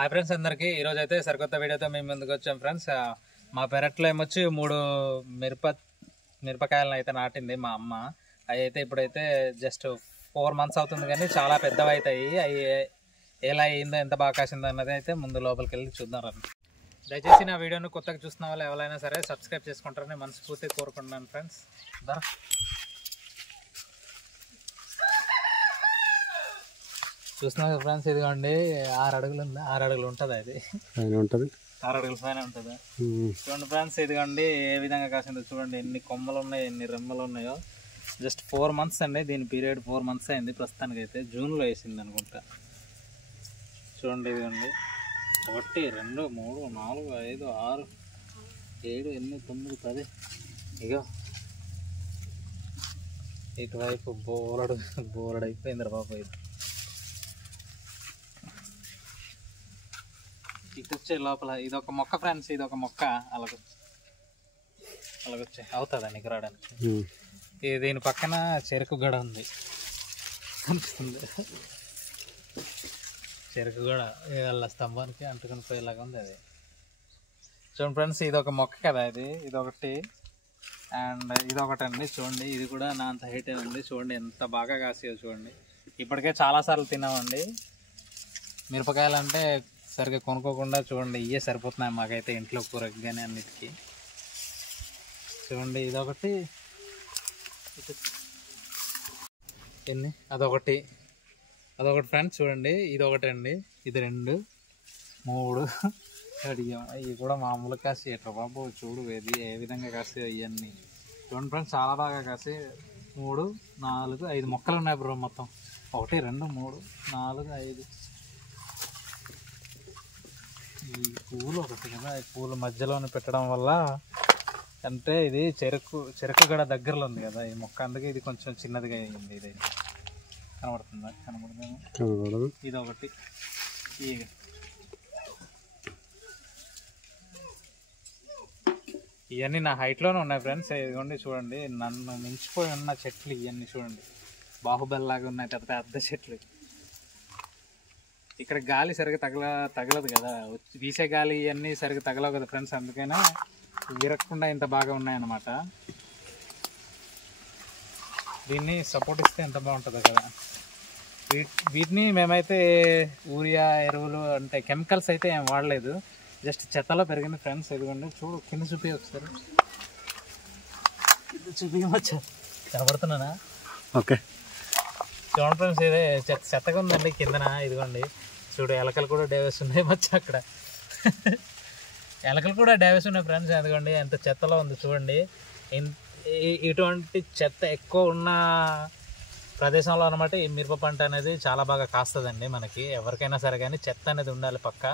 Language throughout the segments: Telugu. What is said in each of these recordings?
హాయ్ ఫ్రెండ్స్ అందరికీ ఈరోజు అయితే సరికొత్త వీడియోతో మేము ముందుకు వచ్చాం ఫ్రెండ్స్. మా పెరట్లో ఏమొచ్చి 3 మిరపకాయలను అయితే నాటింది మా అమ్మ. అవి అయితే ఇప్పుడైతే జస్ట్ 4 months అవుతుంది, కానీ చాలా పెద్దవి అవుతాయి. అవి ఎలా అయిందో ఎంత బాగా కాసిందో అన్నది అయితే ముందు లోపలికి వెళ్ళి చూద్దాం రండి. దయచేసి నా వీడియోను కొత్తగా చూస్తున్న వాళ్ళు ఎవరైనా సరే సబ్స్క్రైబ్ చేసుకుంటారని మనస్ఫూర్తిగా కోరుకుంటున్నాను ఫ్రెండ్స్. చూస్తున్నారు ఫ్రెండ్స్, ఇదిగోండి 6 అడుగులు ఉంది, 6 అడుగులు ఉంటుంది, అది ఉంటుంది 6 అడుగుల పైన ఉంటుంది. చూడండి ఫ్రెండ్స్, ఇదిగోండి ఏ విధంగా కాసిందో చూడండి, ఎన్ని కొమ్మలు ఉన్నాయి, ఎన్ని రెమ్మలు ఉన్నాయో. జస్ట్ 4 months అండి, దీని పీరియడ్ 4 months అయింది. ప్రస్తుతానికి అయితే జూన్లో వేసింది అనుకుంటా. చూడండి ఇదిగోండి 1 2 3 4 5 6 7 8 9 10 ఇగో ఇటువైపు బోలడు అయిపోయింది బాబు. ఇది ఇటు వచ్చే లోపల ఇదొక మొక్క ఫ్రెండ్స్, ఇదొక మొక్క అలాగొచ్చే అవుతుందా నీకు రావడానికి. దీని పక్కన చెరుకు గడ ఉంది, కనిపిస్తుంది. చెరుకు గడ వాళ్ళ స్తంభానికి అంటుకుని పోయేలాగా ఉంది అది. చూడండి ఫ్రెండ్స్, ఇదొక మొక్క కదా, ఇదొకటి అండ్ ఇదొకటి అండి. చూడండి ఇది కూడా నా అంత హైట్ ఉంది. చూడండి ఎంత బాగా కాసేయో చూడండి. ఇప్పటికే చాలాసార్లు తిన్నామండి మిరపకాయలు. అంటే సరిగ్గా కొనుక్కోకుండా చూడండి ఇవే సరిపోతున్నాయి మాకైతే ఇంట్లో కూరకు కానీ అన్నిటికీ. చూడండి ఇదొకటి, ఎన్ని అదొకటి ఫ్రెండ్స్. చూడండి ఇదొకటి అండి, ఇది 2 3 అడిగాం. ఇవి కూడా మామూలు కాసి ఎట్లా బాబు చూడు ఏ విధంగా కాసి ఇవన్నీ. చూడండి ఫ్రెండ్స్, చాలా బాగా కాసి 3 4 5 మొక్కలు ఉన్నాయి బ్రో మొత్తం. 1 2 3 4 5. ఈ పూలు ఒకటి కదా, ఈ పూలు మధ్యలోనే పెట్టడం వల్ల అంటే ఇది చెరుకు గడ దగ్గరలో ఉంది కదా ఈ మొక్క, అందుకే ఇది కొంచెం చిన్నదిగా అయింది. ఇది కనబడుతుందా? కనబడదు. ఇది ఒకటి. ఇవన్నీ నా హైట్లోనే ఉన్నాయి ఫ్రెండ్స్. ఇదిగోండి చూడండి, నన్ను మించిపోయి ఉన్న చెట్లు ఇవన్నీ చూడండి, బాహుబలిలాగా ఉన్నాయి పెద్ద పెద్ద చెట్లు. ఇక్కడ గాలి సరిగ్గా తగలదు కదా, వీసే గాలి ఇవన్నీ సరిగ్గా తగలవు కదా ఫ్రెండ్స్, అందుకైనా విరగకుండా ఇంత బాగా ఉన్నాయన్నమాట. దీన్ని సపోర్ట్ ఇస్తే ఎంత బాగుంటుందో కదా. వీటిని మేమైతే యూరియా ఎరువులు అంటే కెమికల్స్ అయితే ఏం వాడలేదు, జస్ట్ చెత్తలో పెరిగింది ఫ్రెండ్స్. ఇదిగోండి చూడు, కింద చూపి ఒకసారి, చూపించ కనబడుతున్నానా? ఓకే చూడండి ఫ్రెండ్స్, ఇదే చెత్తగా ఉందండి కిందన. ఇదిగోండి చూడు, ఎలకలు కూడా డ్యామేజ్ ఉన్నాయి మచ్చ అక్కడ. ఎలకలు కూడా డ్యామేజ్ ఉన్నాయి ఫ్రెండ్స్. ఎందుకండి ఎంత చెత్తలో ఉంది చూడండి. ఇటువంటి చెత్త ఎక్కువ ఉన్న ప్రదేశంలో అనమాట ఈ మిరప పంట అనేది చాలా బాగా కాస్తుందండి మనకి. ఎవరికైనా సరే కానీ చెత్త అనేది ఉండాలి పక్క.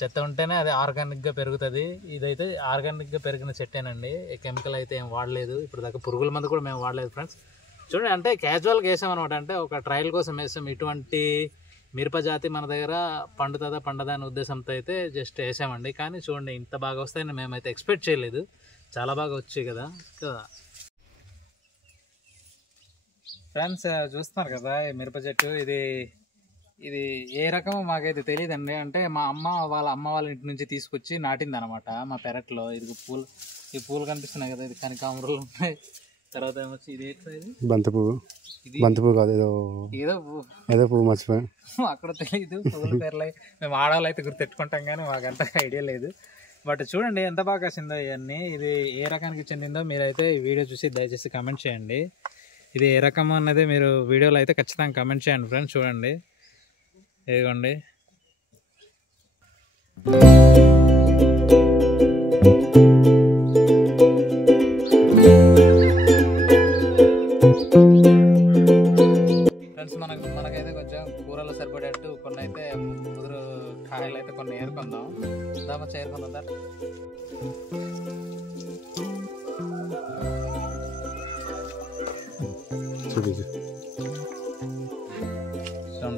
చెత్త ఉంటేనే అది ఆర్గానిక్గా పెరుగుతుంది. ఇదైతే ఆర్గానిక్గా పెరిగిన చెట్టేనండి, కెమికల్ అయితే ఏం వాడలేదు. ఇప్పుడు దాకా పురుగుల మందు కూడా మేము వాడలేదు ఫ్రెండ్స్. చూడండి, అంటే క్యాజువల్గా వేసామన్నమాట, అంటే ఒక ట్రయల్ కోసం వేసాం. ఇటువంటి మిరప జాతి మన దగ్గర పండుతుందా పండదా అనే ఉద్దేశంతో అయితే జస్ట్ వేసామండి. కానీ చూడండి ఇంత బాగా వస్తాయని మేమైతే ఎక్స్పెక్ట్ చేయలేదు. చాలా బాగా వచ్చాయి కదా ఫ్రెండ్స్. చూస్తున్నారు కదా ఈ మిరప చెట్టు, ఇది ఏ రకమో మాకైతే తెలియదండి. అంటే మా వాళ్ళ అమ్మ వాళ్ళ ఇంటి నుంచి తీసుకొచ్చి నాటింది అనమాట మా పెరట్లో. ఇది ఈ పూలు కనిపిస్తున్నాయి కదా, ఇది కనకాంబరాలు ఉన్నాయి. తర్వాత ఏమొచ్చి ఇది బంతి పువ్వు కాదు, ఏదో పువ్వు మర్చిపోయా, అక్కడ తెలియదు పువ్వుల పేర్లు. మేము ఆడవాళ్ళు అయితే గుర్తెట్టుకుంటాం కానీ మాకంత ఐడియా లేదు. బట్ చూడండి ఎంత బాగా కాసిందో ఇవన్నీ. ఇది ఏ రకానికి చెందిందో మీరైతే ఈ వీడియో చూసి దయచేసి కమెంట్ చేయండి. ఇది ఏ రకం అన్నది మీరు వీడియోలో అయితే ఖచ్చితంగా కమెంట్ చేయండి ఫ్రెండ్స్. చూడండి ఇదిగోండి. ఫ్రెండ్స్, మనకైతే కొంచెం కూరలో సరిపడేట్టు కొన్ని అయితే ముదురు కాయలు అయితే కొన్ని ఏరుకుందాం. దామచ్చ ఏరుకుందాం సార్.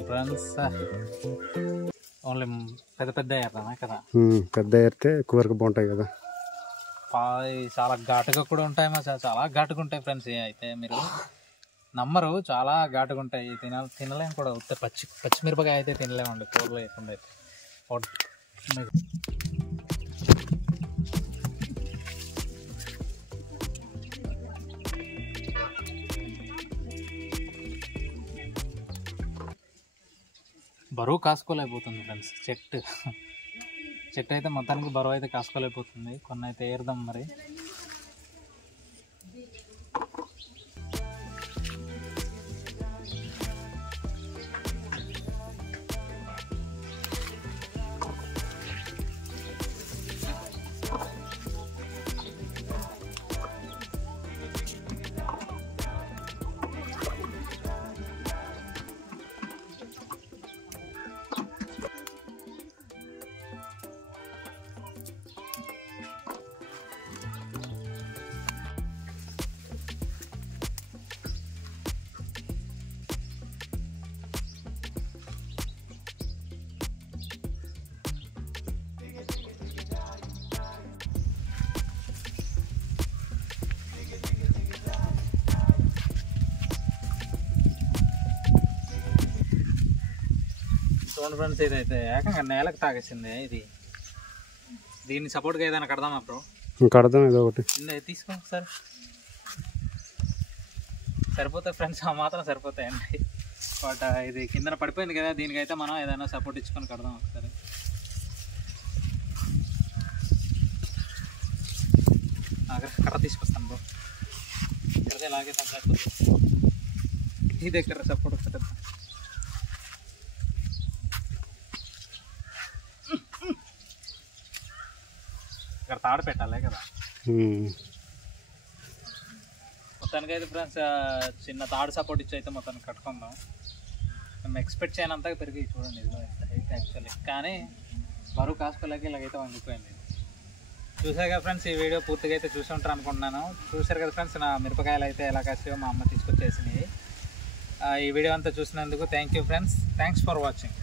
ఫ్రెండ్స్, ఓన్లీ పెద్ద ఏరుతానా కదా, పెద్ద ఏరితే కూరకు బాగుంటాయి కదా. చాలా ఘాటుగా కూడా ఉంటాయి, చాలా ఘాటుగా ఉంటాయి ఫ్రెండ్స్. అయితే మీరు నమ్మరు, చాలా ఘాటుగా ఉంటాయి. తినలేము కూడా. పచ్చిమిరపకాయ అయితే తినలేమండి కూరలో వేయకుండా అయితే. బరువు కాసుకోలేకపోతుంది ఫ్రెండ్స్ చెట్టు అయితే మొత్తానికి బరువు అయితే కాసుకోలేకపోతుంది. కొన్ని అయితే ఏరుదాం మరి. చూడండి ఫ్రెండ్స్, ఇదైతే ఏకంగా నేలకు తాగేసింది. దీన్ని సపోర్ట్గా ఏదైనా కడదామా బ్రో? కడదాం, ఏదో ఒకటి తీసుకో సార్. సరిపోతాయి ఫ్రెండ్స్, ఆ మాత్రం సరిపోతాయండి. బట్ ఇది కిందన పడిపోయింది కదా, దీనికైతే మనం ఏదైనా సపోర్ట్ ఇచ్చుకొని కడదాం ఒకసారి. కర్ర తీసుకొస్తాను బ్రో. కర్ర ఇలాగే ఈ దగ్గర సపోర్ట్ వస్తుంది. ఇక్కడ తాడు పెట్టాలి కదా. మొత్తానికి అయితే ఫ్రెండ్స్ చిన్న తాడు సపోర్ట్ ఇచ్చి అయితే మొత్తానికి కట్టుకుందాం. మేము ఎక్స్పెక్ట్ చేయనంతగా పెరిగి చూడండి ఇది అయితే యాక్చువల్లీ, కానీ బరువు కాసుకోలేక ఇలాగైతే వంగిపోయింది. చూసారు కదా ఫ్రెండ్స్, ఈ వీడియో పూర్తిగా అయితే చూసి ఉంటారు అనుకుంటున్నాను. చూసారు కదా ఫ్రెండ్స్, నా మిరపకాయలు అయితే ఎలా కాస్తాయో మా అమ్మ తీసుకొచ్చేసినాయి. ఈ వీడియో అంతా చూసినందుకు thank you friends. Thanks for watching.